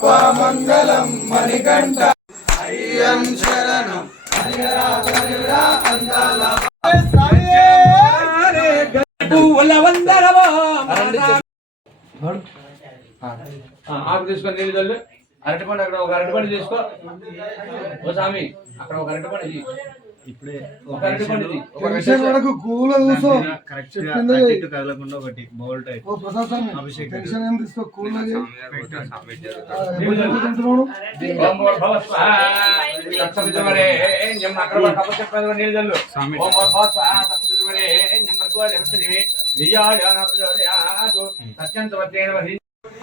అయ్యప్ప మంగళం మణికంఠ అయ్యం శరణం ఆకు తీసుకొని నీళ్ళు చల్లు అరటిపండు అక్కడ ఒక అరటిపండు చేసుకో ఓ స్వామి అక్కడ ఒక అరటిపండు ఇప్పుడే ఒక అరటిపండు కదలకుండా ఒకటి బౌల్ టైప్ అభిషేకం నీళ్ళు చల్లు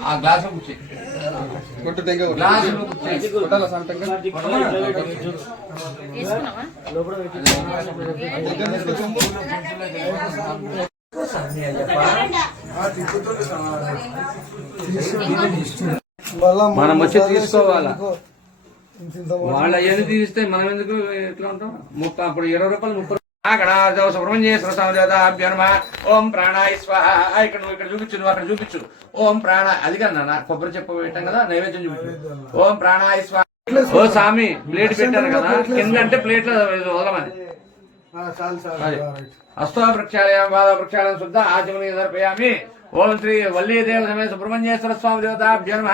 ఆ గ్లాసు మనం వచ్చి తీసుకోవాలా వాళ్ళ ఎన్ని తీస్తే మనం ఎందుకు ఎట్లా ఉంటాం అప్పుడు 20 రూపాయలు 30 అక్కడ సుబ్రహ్మణ్యేశ్వర స్వామి దేవతాభ్యనమ ఓం ప్రాణాయ స్వాహ ఇక్కడ నువ్వు ఇక్కడ చూపించు నువ్వు అక్కడ చూపించు ఓం ప్రాణ అది కదా కొబ్బరి చెప్ప పెట్టాం కదా నైవేద్యం చూపించు ఓం ప్రాణాయ స్వాహ ఓ స్వామి ప్లేట్ పెట్టారు కదా కింద అంటే ప్లేట్ లో వదలమని హస్తో వృక్షాలయం బాధ వృక్షాలయం శుద్ధ ఆచమని దర్పయామి ఓం శ్రీ వల్లీదేవ సమయ సుబ్రహ్మణ్యేశ్వర స్వామి దేవతాభ్యనమ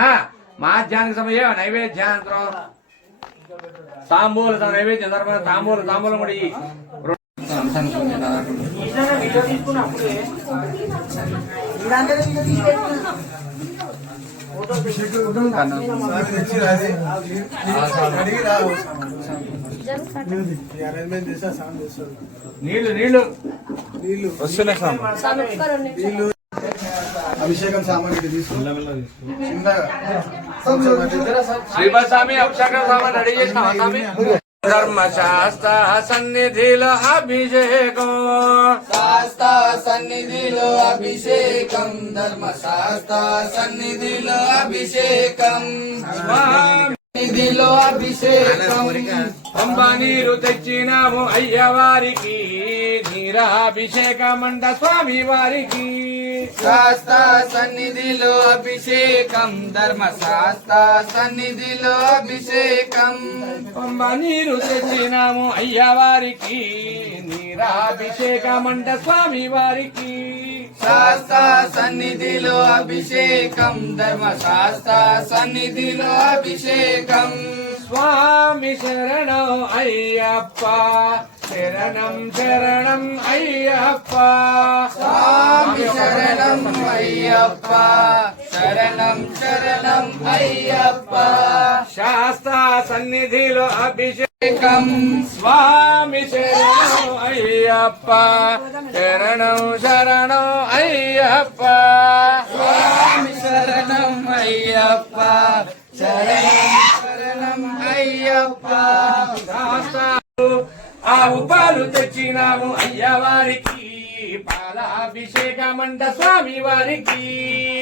మాధ్యానికి సమయ నైవేద్యాంతరం తాంబూల నైవేద్యం తాంబూల ముడి నీళ్ళు వస్తున్నాయి అభిషేకం సామాగ్రి తీసుకుని శ్రీపతి స్వామి అభిషేకం సామాన్ రెడీ చేసిన స్వామి ధర్మశాస్త్ర సన్నిధిలో అభిషేకం సన్నిధిలో అభిషేకం ధర్మశాస్త్ర సన్నిధిలో అభిషేకం సన్నిధిలో అభిషేకం పంబా నీరు తెచ్చినాము అయ్యవారికి నీరాభిషేకమంట స్వామి వారికి శాస్త్ర సన్నిధిలో అభిషేకం ధర్మశాస్త్ర సన్నిధిలో అభిషేకం పంబా నీరు తెచ్చినాము అయ్యవారికి నీరాభిషేకమంట స్వామి వారికి శాస్త్ర సన్నిధిలో అభిషేకం ధర్మశాస్త్ర సన్నిధిలో అభిషేకం స్వామి శరణం అయ్యప్ప శరణం శరణం అయ్యప్ప స్వామి శరణం అయ్యప్ప శరణం శరణం అయ్యప్ప శాస్త్ర సన్నిధిలో అభిషేకం స్వామి శరణం అయ్యప్ప శరణం శరణం అయ్యప్ప స్వామి శరణం అయ్యప్ప శరణం శరణం అయ్యప్ప ఆవు పాలు తెచ్చినాము అయ్యవారికి పాలాభిషేకమంట స్వామి వారికి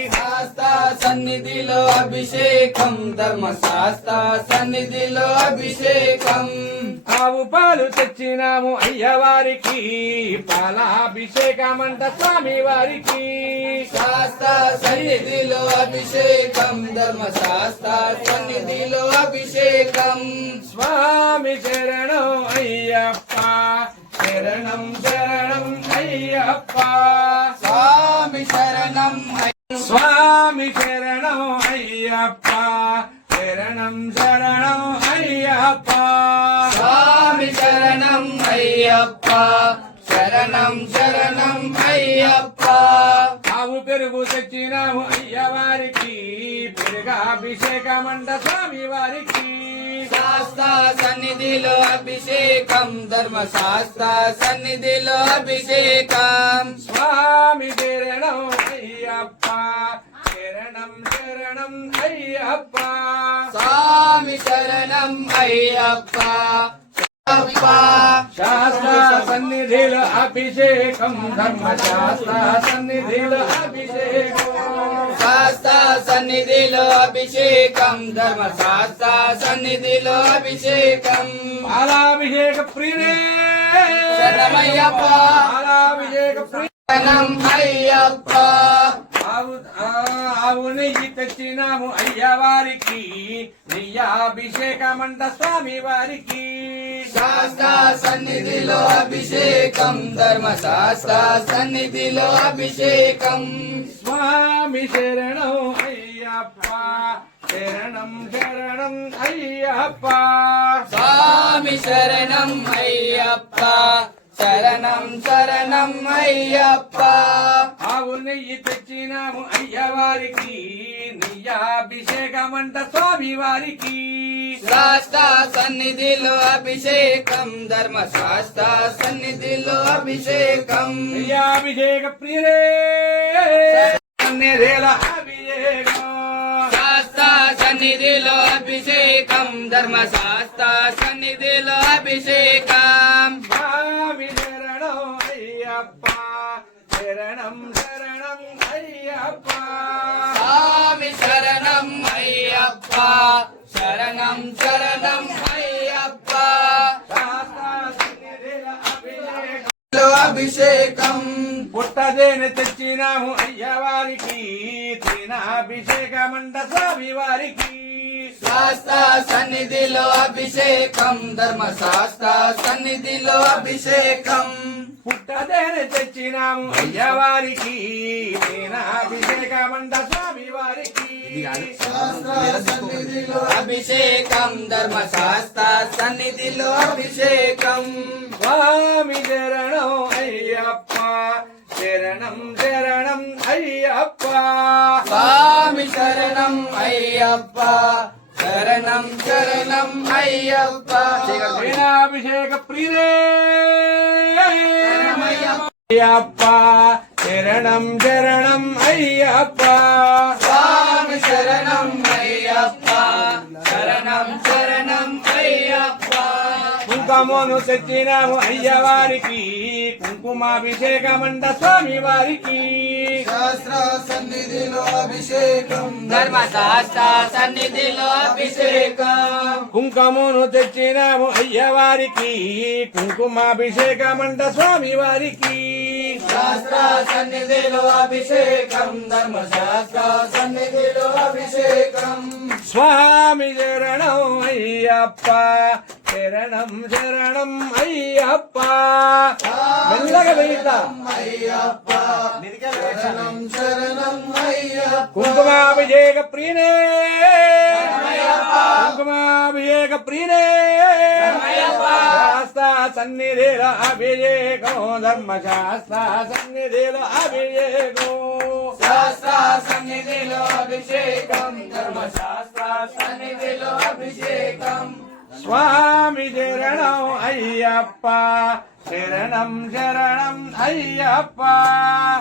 శాస్త్ర సన్నిధిలో అభిషేకం ధర్మశాస్త్ర సన్నిధిలో అభిషేకం ఆవు పాలు తెచ్చినాము అయ్యవారికి పాలాభిషేకమంట స్వామి వారికి శాస్త్ర సన్నిధిలో అభిషేకం ధర్మశాస్త్ర సన్నిధిలో అభిషేకం స్వామి శరణం అయ్యప్ప శరణం శరణం అయ్యప్ప స్వామి శరణం స్వామి శరణం అయ్యప్ప శరణం శరణం అయ్యప్ప స్వామి శరణం అయ్యప్ప శరణం శరణం అయ్యప్ప ఆవు పెరుగు తెచ్చినాము అయ్యవారికి పెరుగాభిషేకమంట స్వామి వారికి శాస్త్ర సన్నిధిలో అభిషేకం ధర్మశాస్త్ర సన్నిధిలో అభిషేకం స్వామి శరణం అయ్యప్ప శరణం శరణం అయ్యప్ప స్వామి శరణం అయ్యప్ప శాస్త్ర సన్నిధిలో అభిషేకం ధర్మశాస్త్ర సన్నిధిలో అభిషేకం శాస్త్ర సన్నిధిలో అభిషేకం ధర్మశాస్త్ర సన్నిధిలో అభిషేకం పాలాభిషేక ప్రియే శరణమయ్యప్ప పాలాభిషేక ప్రియ శరణం అయ్యప్ప ఆవు నెయ్యి తెచ్చినాము అయ్యవారికి నెయ్యాభిషేకమంట స్వామి వారికి శాస్త్ర సన్నిధిలో అభిషేకం ధర్మశాస్త్ర సన్నిధిలో అభిషేకం స్వామి శరణం అయ్యప్ప శరణం శరణం అయ్యప్ప స్వామి శరణం అయ్యప్ప శరణం శరణం అయ్యప్ప ఆవు నెయ్యి తెచ్చినాము అయ్యవారికి నెయ్యాభిషేకమంట స్వామి వారికి శాస్త్ర సన్నిధిలో అభిషేకం ధర్మశాస్త్ర సన్నిధిలో అభిషేకం నెయ్యాభిషేక ప్రియరే సన్నిధిల అభిషేకం శాస్త్ర సన్నిధిలో అభిషేకం ధర్మశాస్త్ర సన్నిధిలో అభిషేకం స్వామి శరణం అయ్యప్ప శరణం శరణం అయ్యప్ప స్వామి శరణం అయ్యప్ప శరణం శరణం అయ్యప్ప శాస్త్ర సన్నిధిల అభిషేకం అభిషేకం పుట్టదేని తెచ్చినాము అయ్యవారికి తినాభిషేకమంట స్వామి వారికి శాస్త్ర సన్నిధిలో అభిషేకం ధర్మశాస్త్ర సన్నిధిలో అభిషేకం పుట్టదేని తెచ్చినాము అయ్యవారికి తినాభిషేకమంట స్వామి వారికి సన్నిధిలో అభిషేకం ధర్మశాస్త్ర సన్నిధిలో అభిషేకం స్వామి శరణం అయ్యప్ప శరణం శరణం అయ్యప్ప స్వామి శరణం అయ్యప్ప శరణం శరణం అయ్యప్ప వీణాభిషేక ప్రియే అయ్యప్ప శరణం శరణం అయ్యప్ప స్వామి శరణం అయ్యప్ప శరణం శరణం అయ్యప్ప కుంకుమను తెచ్చినాము అయ్యవారికి కుంకుమాభిషేకమంట స్వామి వారికి శాస్త్ర సన్నిధిలో అభిషేకం ధర్మశాస్త్ర సన్నిధిలో అభిషేకం కుంకుమను తెచ్చినాము అయ్యవారికి కుంకుమాభిషేకమంట స్వామి వారికి శాస్త్ర సన్నిధిలో అభిషేకం ధర్మశాస్త్ర సన్నిధిలో అభిషేకం స్వామి శరణం అయ్యప్ప శరణం శరణం అయ్యప్ప మెల్లగా వెయ్యిద్దా అయ్యప్ప శరణం శరణం అయ్యప్ప కుంకుమాభిషేక ప్రియనే కుంకుమాభిషేక ప్రియనే శాస్త్ర సన్నిధిల అభిషేకం ధర్మశాస్త్ర సన్నిధిల అభిషేకం శాస్త్ర సన్నిధిలో అభిషేకం ధర్మశాస్త్ర సన్నిధిలో అభిషేకం స్వామి శరణం అయ్యప్ప శరణం శరణం అయ్యప్ప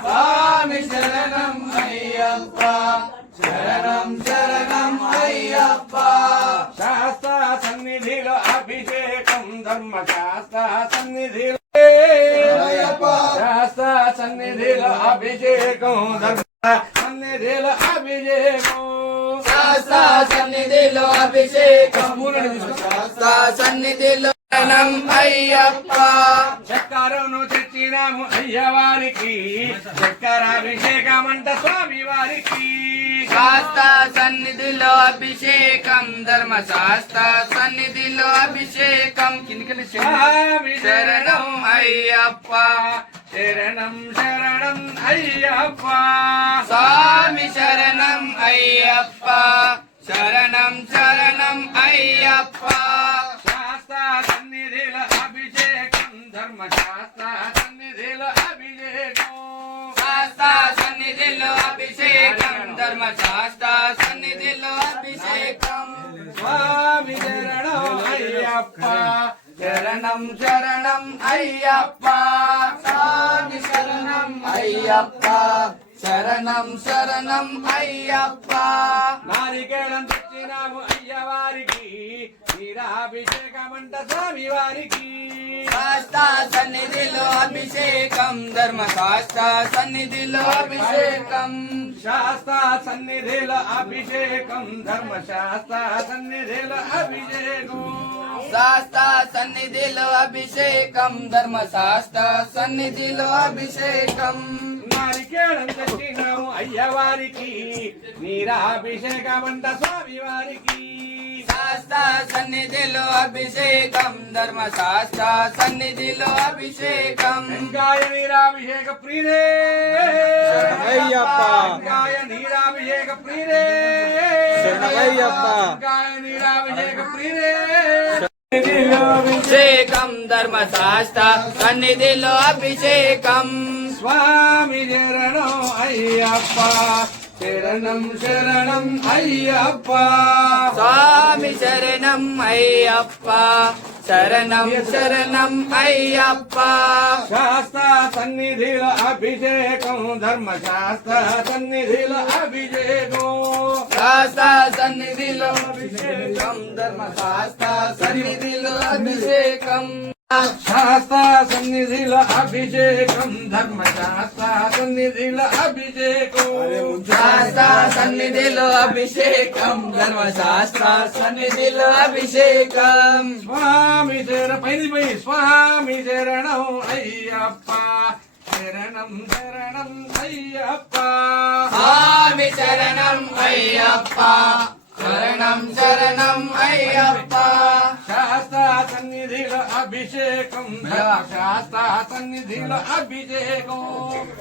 స్వామి శరణం అయ్యప్ప శరణం శరణం అయ్యప్ప శాస్త్ర సన్నిధిలో అభిషేకం ధర్మశాస్త్ర సన్నిధిలో శాస్త్ర సన్నిధిలో అభిషేకం ధర్మ సన్నిధిలో అభిషేకం శాస్త్ర సన్నిధిలో అభిషేకం శాస్త్ర సన్నిధిలో శరణం అయ్యప్ప చక్కరను తెచ్చినాము అయ్యవారికి చక్కరాభిషేకమంట స్వామి వారికి శాస్త్ర సన్నిధిలో అభిషేకం ధర్మశాస్త్ర సన్నిధిలో అభిషేకం కిందికి స్వామి శరణం అయ్యప్ప శరణం శరణం అయ్యప్ప స్వామి శరణం అయ్యప్ప శరణం శరణం అయ్యప్ప శాస్త్ర సన్నిధిలో అభిషేకం ధర్మశాస్త్ర సన్నిధిలో అభిషేకం శాస్త్ర సన్నిధిలో అభిషేకం ధర్మశాస్త్ర సన్నిధిలో అభిషేకం స్వామి శరణం అయ్యప్ప శరణం శరణం అయ్యప్ప స్వామి శరణం అయ్యప్ప శరణం శరణం అయ్యప్ప నారికేళం తెచ్చినాము అయ్యవారికి క్షీరాభిషేకమంట స్వామి వారికి శాస్త్ర సన్నిధిలో అభిషేకం ధర్మశాస్త్ర సన్నిధిలో అభిషేకం శాస్త్ర సన్నిధిలో అభిషేకం ధర్మశాస్త్ర సన్నిధిలో అభిషేకం శాస్త్ర సన్నిధిలో అభిషేకం ధర్మశాస్త్ర సన్నిధిలో అభిషేకం నారికేళం తెచ్చినాము అయ్యవారికి నీరాభిషేకమంట స్వామి వారికి శాస్త్ర సన్నిధిలో అభిషేకం ధర్మశాస్త్ర సన్నిధిలో అభిషేకం గంగాయ నీరాభిషేక ప్రియే శరణమయ్యప్ప. గంగాయ నీరాభిషేక ప్రియే శరణమయ్యప్ప. గంగాయ నీరాభిషేక ప్రియే అభిషేకం ధర్మశాస్త్ర సన్నిధిలో అభిషేకం స్వామి శరణం అయ్యప్ప శరణం శరణం అయ్యప్ప స్వామి శరణం అయ్యప్ప శరణం శరణం అయ్యప్ప శాస్త్ర సన్నిధిలో అభిషేకం ధర్మశాస్త్ర సన్నిధిలో అభిషేకం శాస్త్ర సన్నిధిలో అభిషేకం ధర్మశాస్త్ర సన్నిధిలో అభిషేకం శాస్త్ర సన్నిధిలో అభిషేకం ధర్మశాస్త్ర సన్నిధిలో అభిషేకం శాస్త్ర సన్నిధిలో అభిషేకం ధర్మశాస్త్ర సన్నిధిలో అభిషేకం స్వామి పై స్వామి శరణం అయ్యప్ప శరణం శరణం అయ్యప్ప స్వామి శరణం అయ్యప్ప శరణం శరణం అయ్యప్ప శాస్త్ర సన్నిధిలో అభిషేకం శాస్త్ర సన్నిధిలో అభిషేకం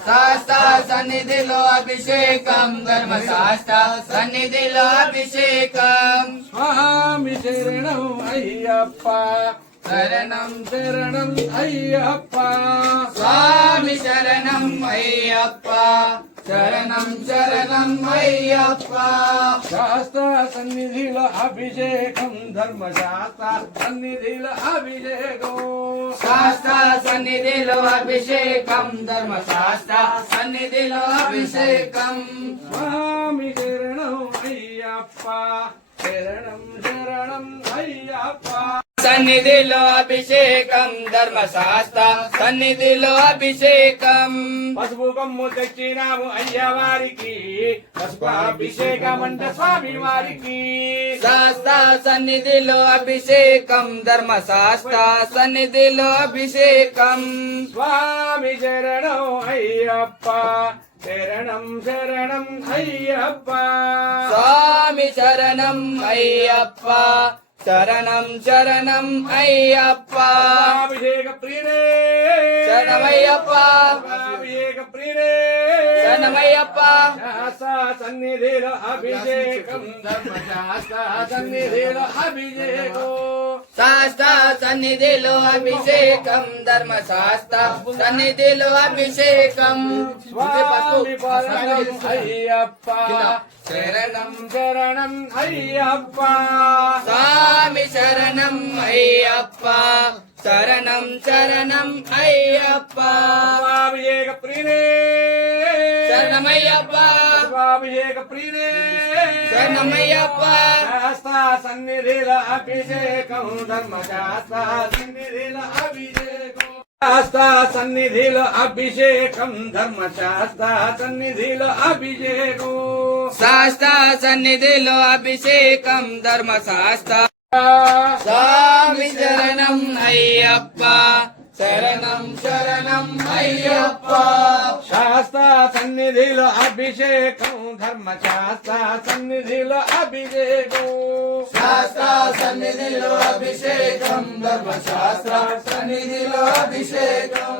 శాస్త్ర సన్నిధిలో అభిషేకం ధర్మశాస్త్ర సన్నిధిలో అభిషేకం స్వామి శరణం అయ్యప్ప శరణం శరణం అయ్యప్ప స్వామి శరణం అయ్యప్ప శరణం శరణం అయ్యప్ప శాస్త్ర సన్నిధిలో అభిషేకం ధర్మశాస్త్ర సన్నిధిలో అభిషేకం శాస్త్ర సన్నిధిలో అభిషేకం ధర్మశాస్త్ర సన్నిధిలో అభిషేకం స్వామి శరణం అయ్యప్ప శరణం శరణం అయ్యప్ప సన్నిధిలో అభిషేకం ధర్మశాస్త్ర సన్నిధిలో అభిషేకం పసుపు కొమ్ము తెచ్చినాము అయ్యవారికి పసుపు అభిషేకం అంట స్వామి వారికి శాస్త్ర సన్నిధిలో అభిషేకం ధర్మశాస్త్ర సన్నిధిలో అభిషేకం స్వామి శరణం అయ్యప్ప శరణం శరణం అయ్యప్ప స్వామి శరణం అయ్యప్ప శరణం శరణం అయ్యప్ప అభిషేక ప్రియే శరణమయ్యప్ప అభిషేక ప్రియే శరణమయ్యప్ప శాస్త్ర సన్నిధిలో అభిషేకం ధర్మశాస్త్ర సన్నిధిలో అభిషేకం శాస్త్ర సన్నిధిలో అభిషేకం ధర్మశాస్త్ర సన్నిధిలో అభిషేకం స్వామి శరణం అయ్యప్ప శరణం శరణం అయ్యప్ప స్వామి శరణం అయ్యప్ప శరణం శరణం అయ్యప్ప అభిషేక ప్రియే శరణమయ్యప్ప అభిషేక ప్రియే శరణమయ్యప్ప శాస్త్ర సన్నిధిలో అభిషేకం ధర్మశాస్త్ర సన్నిధిలో అభిషేకం శాస్త్ర సన్నిధిలో అభిషేకం ధర్మశాస్త్ర సన్నిధిలో అభిషేకం శాస్త్ర సన్నిధిలో అభిషేకం ధర్మశాస్త్ర స్వామి శరణం అయ్యప్ప శరణం శరణం అయ్యప్ప శాస్త్ర సన్నిధిలో అభిషేకం ధర్మశాస్త్ర సన్నిధిలో అభిషేకం శాస్త్ర సన్నిధిలో అభిషేకం ధర్మశాస్త్ర సన్నిధిలో అభిషేకం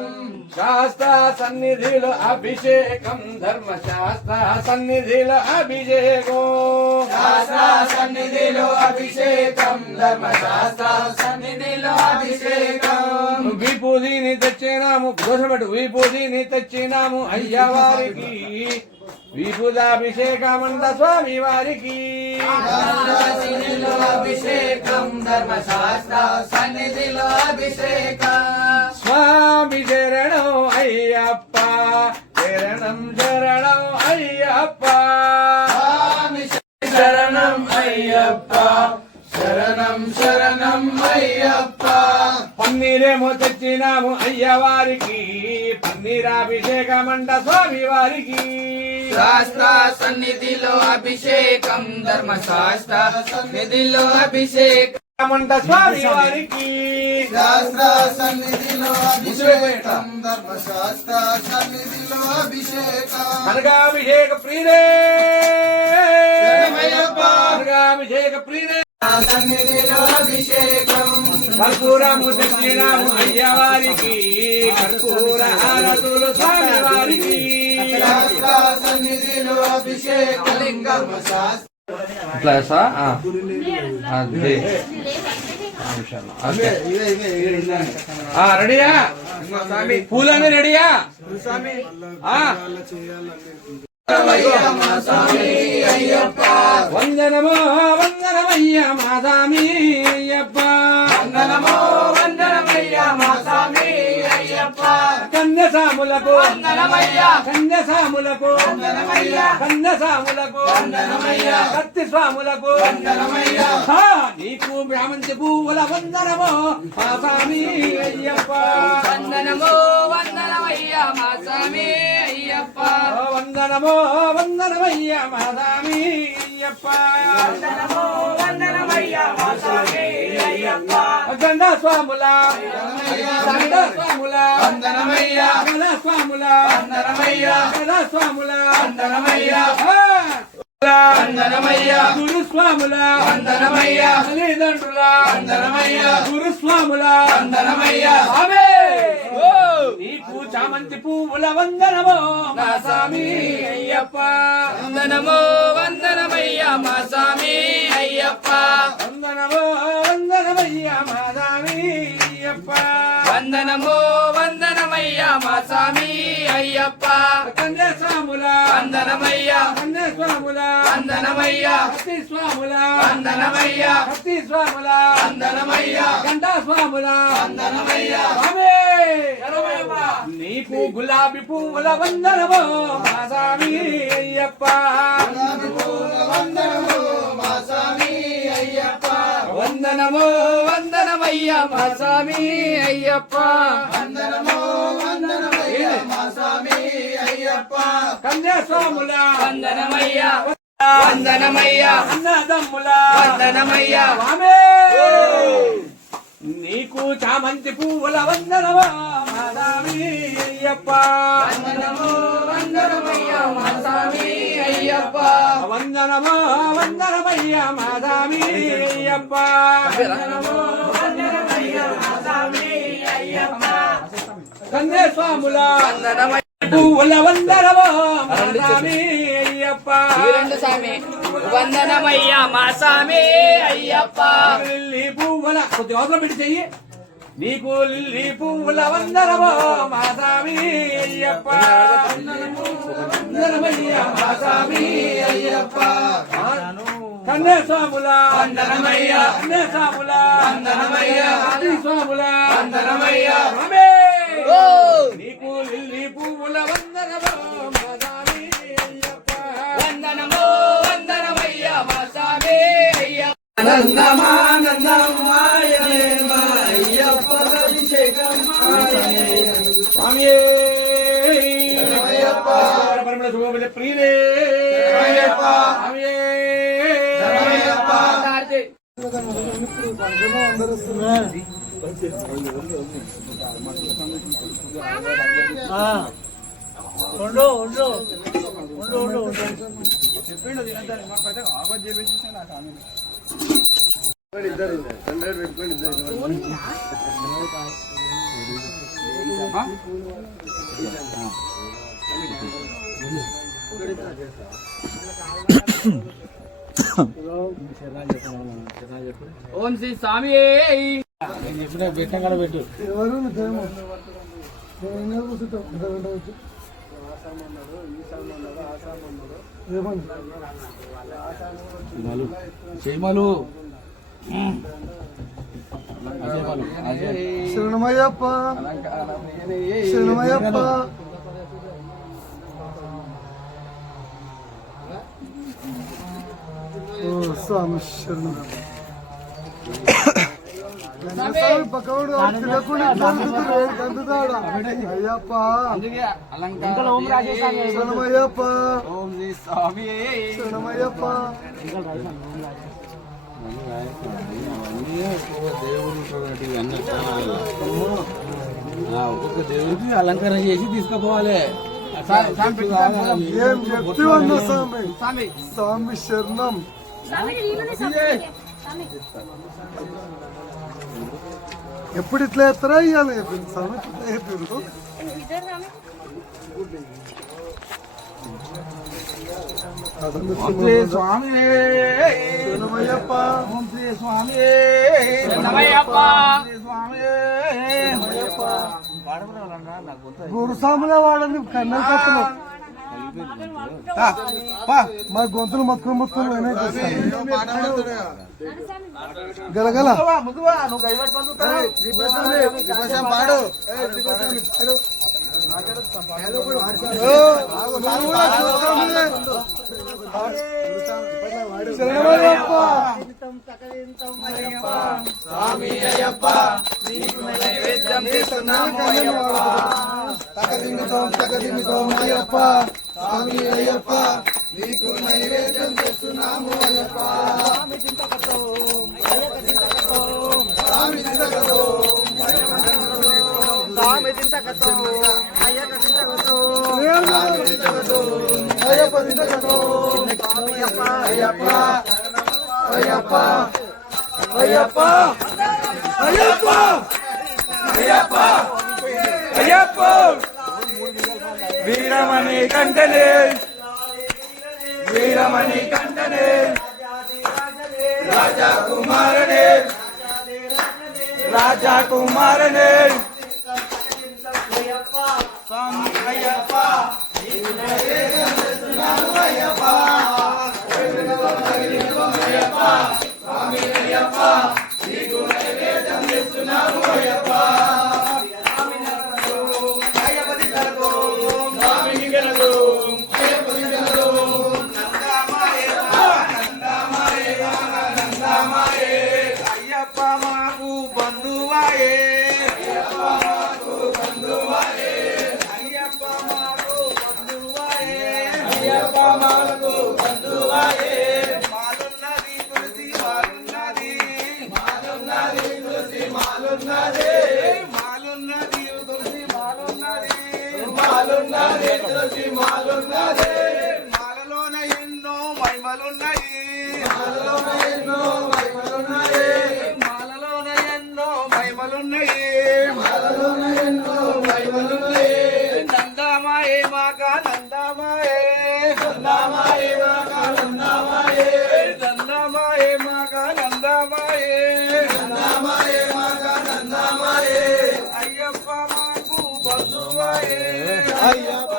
శాస్త్ర సన్నిధిలో అభిషేకం ధర్మశాస్త్ర సన్నిధిలో అభిషేకం శాస్త్ర సన్నిధిలో అభిషేకం ధర్మశాస్త్ర సన్నిధిలో అభిషేకం విభూతిని తెచ్చినాము దోషపడు విభూతిని తెచ్చినాము అయ్యవారికి విభూతాభిషేకమంట స్వామి వారికి సన్నిధిలో అభిషేకం ధర్మశాస్త్ర సన్నిధిలో అభిషేకం స్వామి శరణం అయ్యప్ప శరణం శరణం అయ్యప్ప స్వామి శరణం అయ్యప్ప శరణం శరణం అయ్యప్ప పన్నీరేమో తెచ్చినాము అయ్యవారికి పన్నీరాభిషేకమంట స్వామి వారికి శాస్త్ర సన్నిధిలో అభిషేకం ధర్మశాస్త్ర సన్నిధిలో అభిషేకం రామంట స్వామి వారికి శాస్త్ర సన్నిధిలో అభిషేకం ధర్మశాస్త్ర సన్నిధిలో అభిషేకం కనకాభిషేక ప్రియుడే శరణమయ్యప్ప. కనకాభిషేక ప్రియుడే సన్నిధిలో అభిషేకం కర్పూరము దక్షిణము అయ్యవారికి కర్పూర హారతులు స్వామి వారికి శాస్త్ర సన్నిధిలో అభిషేకం ధర్మశాస్త్ర ఇట్లా వేస్తా? అదే ఓకే. రెడీయా పూలన్నీ రెడీయా వందనమో వందనమయ్య మా స్వామి అయ్యప్ప వందనమో వందనమయ్య మా స్వామి అయ్యప్ప కన్యసాములకు వందనమయ్య కన్యసాములకు వందనమయ్య కన్యసాములకు వందనమయ్య కత్తి స్వాములకు వందనమయ్య నీకు బ్రాహ్మణి పువ్వుల వందనమో మా స్వామి అయ్యప్ప వందనమో వందనమయ్య మా స్వామి అయ్యప్ప వందనమో వందనమయ్య మా స్వామి అయ్యప్ప వందనమో వందనమయ్య మా స్వామి అయ్యప్ప గండ స్వాముల గండ స్వాముల వందనమయ్య గల స్వాముల వందనమయ్య గల స్వాముల వందనమయ్య వందనమయ్య గురుస్వాముల వందనమయ్య తల్లిదండ్రుల వందనమయ్య గురుస్వాముల వందనమయ్య ఆమె నీకు చామంతి పువ్వుల వందనమో మా స్వామి అయ్యప్ప వందనమో వందనమయ్య మా స్వామి అయ్యప్ప వందనమో వందనమయ్య మా స్వామి అయ్యప్ప వందనమో వందనమయ్య మా స్వామి అయ్యప్ప కన్యస్వాముల వందనమయ్య కన్యస్వాముల వందనమయ్య కత్తి స్వాముల వందనమయ్య కత్తి స్వాముల వందనమయ్య గంటా స్వాముల వందనమయ్య ఆమె నీకు గులాబీ పువ్వుల వందనమో మా స్వామి అయ్యప్ప వందనమో మా స్వామి అయ్యప్ప వందనమో వందనమయ్య మా స్వామి అయ్యప్ప వందనమో వందనమయ్య మా స్వామి అయ్యప్ప కన్యాస్వాముల వందనమయ్య వందనమయ్య అన్నదమ్ముల వందనమయ్య ఆమె నీకు చామంతి పువ్వుల వందనమో మా స్వామి అయ్యప్ప వందనమో వందనమయ్య మా స్వామి అయ్యప్ప వందనమో వందనమయ్య మా స్వామి అయ్యప్ప వందనమో వందనమయ్య మా స్వామి అయ్యప్ప కన్యాస్వాముల వందనమయ్య పువ్వుల వందనమో మా స్వామి అయ్యప్ప స్వామి వందనమయ్య మా స్వామి అయ్యప్ప లిల్లీ పువ్వుల కొద్ది అవసరం పెట్టి చెయ్యి నీకు లిల్లీ పువ్వుల వందనమో మా స్వామి అయ్యప్ప వందనమయ్య మా స్వామి అయ్యప్ప కన్యాస్వాముల వందనమయ్య కన్యాస్వాముల వందనమయ్య స్వాముల వందనమయ్య ఆమె నీకు లిల్లీ పువ్వుల వందనమో మా స్వామి అయ్యప్ప వందనమో వందనమయ్య మా స్వామి అయ్యప్ప స్వామి పరమణ శుభోబల ప్రియే స్వామి ఓం శ్రీ స్వామి శరణమయ్యప్ప శరణమయ్యప్ప ఓ స్వామి శరణం స్వామి పక్కవాడు తినకుండా కందుతాడా అయ్యప్ప శరణమయ్యప్ప శరణమయ్యప్ప దేవుడికి అలంకరణ చేసి తీసుకుపోవాలి. ఏం చెప్తావన్నా స్వామి స్వామి శరణం ఎప్పుడు ఇట్లా ఎత్తారా ఇవాళ చెప్పింది స్వామి ఇట్లా చెప్పిండు స్వామి శరణమయ్యప్ప స్వామి గురుస్వాముల వాడని కన్నా కట్టను మా గొంతులు మొత్తం గలగల పాడు స్వామి అయ్యప్ప నీకు నైవేద్యం చేస్తున్నాము అయ్యప్ప స్వామి అయ్యప్ప నీకు నైవేద్యం చేస్తున్నాము అయ్యప్ప అయ్యప్ప వీరమణి కంటనే రాజా కుమారనే స్వామి అయ్యప్ప అయ్యప్ప మాకు బంధువాయే అయ్యప్ప మాకు బంధువాయే మాలున్నది తులసి మాలున్నది మాలలోన ఎన్నో మహిమలున్నాయి నందామాయే మాగా నందామాయే అయ్యప్ప మాకు బంధువాయే అయ్యప్ప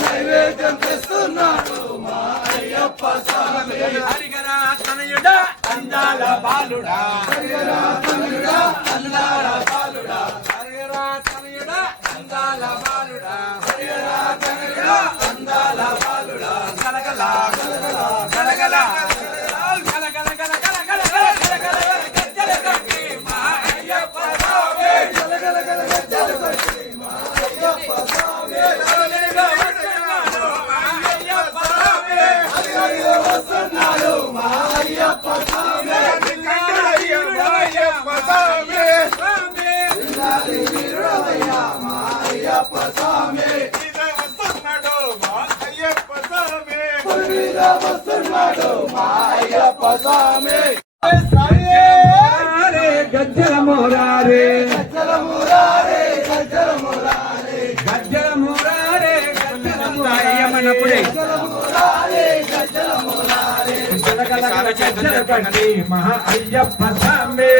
నైవేద్యం తెస్తున్నాడు మా అయ్యప్ప స్వామి హరిగరా తనయుడా అందాల బాలుడా హరిగరా తనయుడా అందాల బాలుడా గలగల గజ్జల మురారే గజ్జల మురారే గజ్జల మురారే అయ్యమ్మనప్పుడే గజ్జల కట్టి మహా అయ్యప్ప స్వామి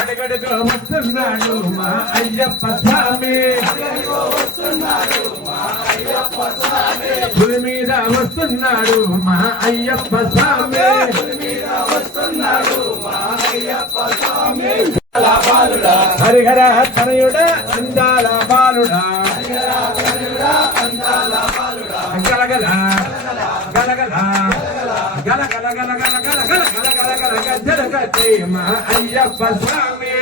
అడుగడుగు వస్తున్నాడు మహా అయ్యప్ప స్వామి పులి మీద వస్తున్నాడు మహా అయ్యప్ప స్వామి హరిహర తనయుడా అందాల బాలుడా గలగల గలగల గలగల గలగల గలగల గలగల గజ్జల కట్టి మహా అయ్యప్ప స్వామి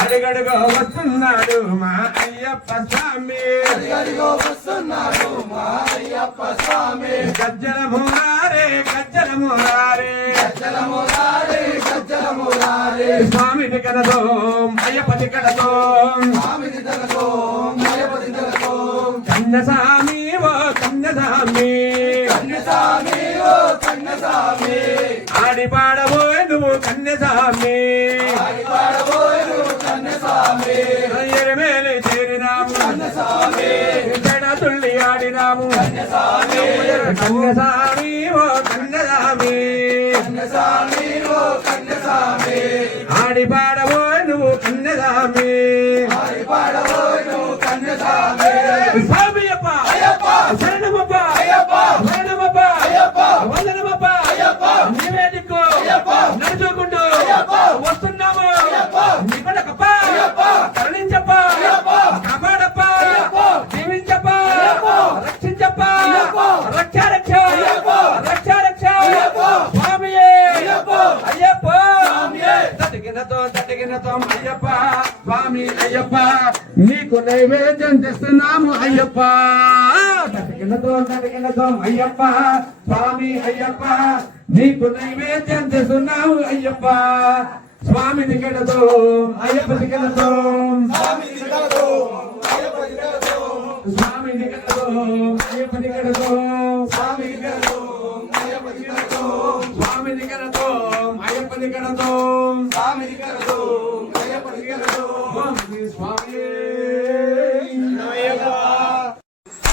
అడుగడుగు వస్తున్నాడు మా అయ్యప్ప స్వామి గజ్జల మురారే గజ్జల మురారే స్వామిని కనదో అయ్యప్పది కడదో కన్నసామి ఓ కన్నసామి ఆడి పాడబోయ్ నువ్వు కన్నసామి ఎరమేలి చేరినాము జడ తుల్లి ఆడినాము కన్నసామి ఓ కన్నసామి ఆడి పాడబోయ్ నువ్వు కన్నసామి స్వామి అప్ప శరణమప్ప శరణమప్ప వందనమప్ప నీవే దిక్కు నడుచుకుంటూ వస్తున్నాము నీ పడకప్ప కరుణించప్ప కాపాడప్ప జీవించప్ప రక్షించప్ప రక్ష రక్ష రక్ష రక్ష స్వామియే అయ్యప్ప తటిగినతో అయ్యప్ప స్వామి అయ్యప్ప నీకు నైవేద్యం చేస్తున్నాము అయ్యప్ప తటిగినతో అయ్యప్ప స్వామి అయ్యప్ప నీకు నైవేద్యం చేస్తున్నాము అయ్యప్ప స్వామి దిగడతో అయ్యప్ప దిగడతో స్వామి దిగడతో అయ్యప్ప దిగడతో స్వామి దిగడతో అయ్యప్ప దిగడతో స్వామి దిగడతో అయ్యప్ప దిగడతో స్వామి దిగడతో అయ్యప్ప దిగడతో స్వామి దిగడతో అయ్యప్ప దిగడతో స్వామి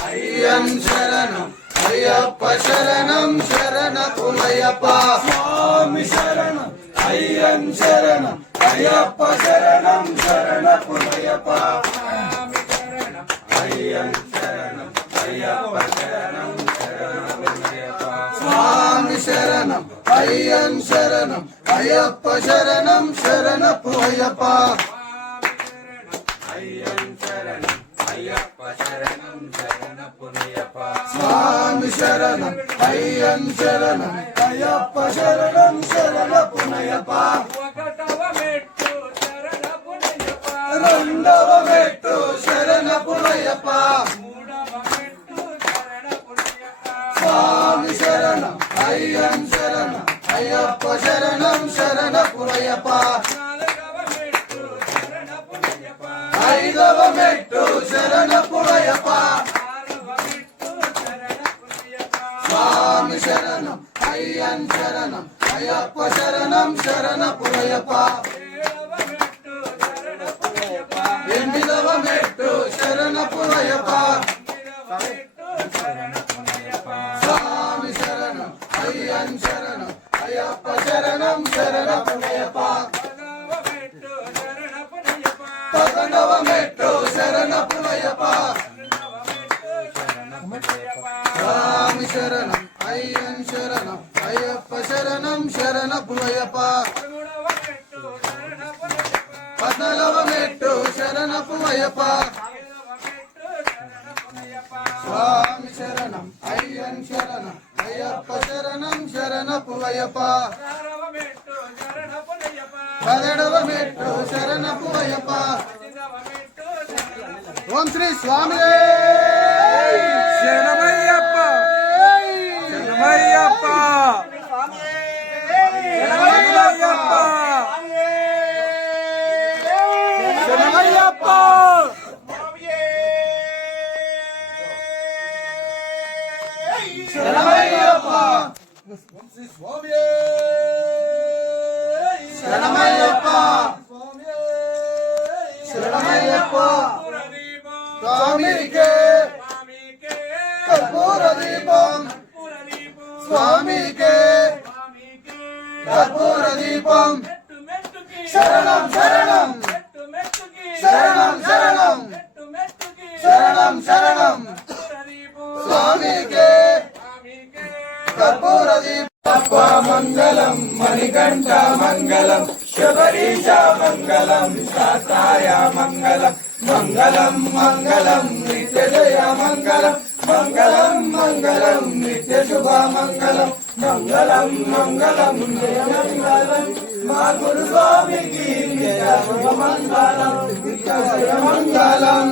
అయ్యం శరణం అయ్యప్ప శరణం శరణపుమయ్యప్ప స్వామి శరణం అయ్యం శరణం అయ్యప్ప శరణం శరణపుమయ్యప్ప అయ్యం శరణం అయ్యప్ప శరణం శరణపుమయ్యప్ప స్వామి శరణం అయ్యం శరణం అయ్యప్ప శరణం శరణపుమయ్యప్ప స్వామి శరణం అయ్యం శరణం అయ్యప్ప శరణం శరణపునయ్యప్ప రెండవ మెట్టు శరణపునయ్యప్ప స్వామి శరణం అయ్యం శరణం అయ్యప్ప శరణం శరణపునయ్యప్ప ఐదవ మెట్టు శరణపునయ్యప్ప స్వామి శరణం అయ్యం శరణం అయ్యప్ప శరణం శరణపునయ్యప్ప ఎనిమిదవ మెట్టు శరణపునయ్యప్ప స్వామి శరణం అయ్యం శరణం అయ్యప్ప శరణం శరణపునయ్యప్ప పదకొండవ మెట్టు శరణపునయ్యప్ప స్వామి శరణం అయ్యం శరణం అయ్యప్ప శరణం శరణపునయ్యప్ప పద్నాలుగవ మెట్టు శరణపునయ్యప్ప స్వామి శరణం అయ్యం శరణం అయ్యప్ప శరణం శరణపునయ్యప్ప పదిహేడవ మెట్టు శరణపునయ్యప్ప ఓం శ్రీ స్వామి శరణమయ్యప్ప శరణమయ్యప్ప శరణమయ్యప్ప శరణమయ్యప్ప శరణమయ్యప్ప శరణమయ్యప్ప శరణమయ్యప్ప స్వామికే కర్పూర దీపం స్వామికే కర్పూర దీపం శరణం శరణం శరణం శరణం శరణం శరణం స్వామికే కర్పూర దీపం మంగళం మణికంఠ మంగళం శబరీశ మంగళం శాస్త్రాయ మంగళం మంగళం మంగళం నిత్య జయ మంగళం మంగళం మంగళం నిత్య శుభ మంగళం మంగళం మంగళం జయ మంగళం మా గురు స్వామికి నిత్య శుభ మంగళం నిత్య జయ మంగళం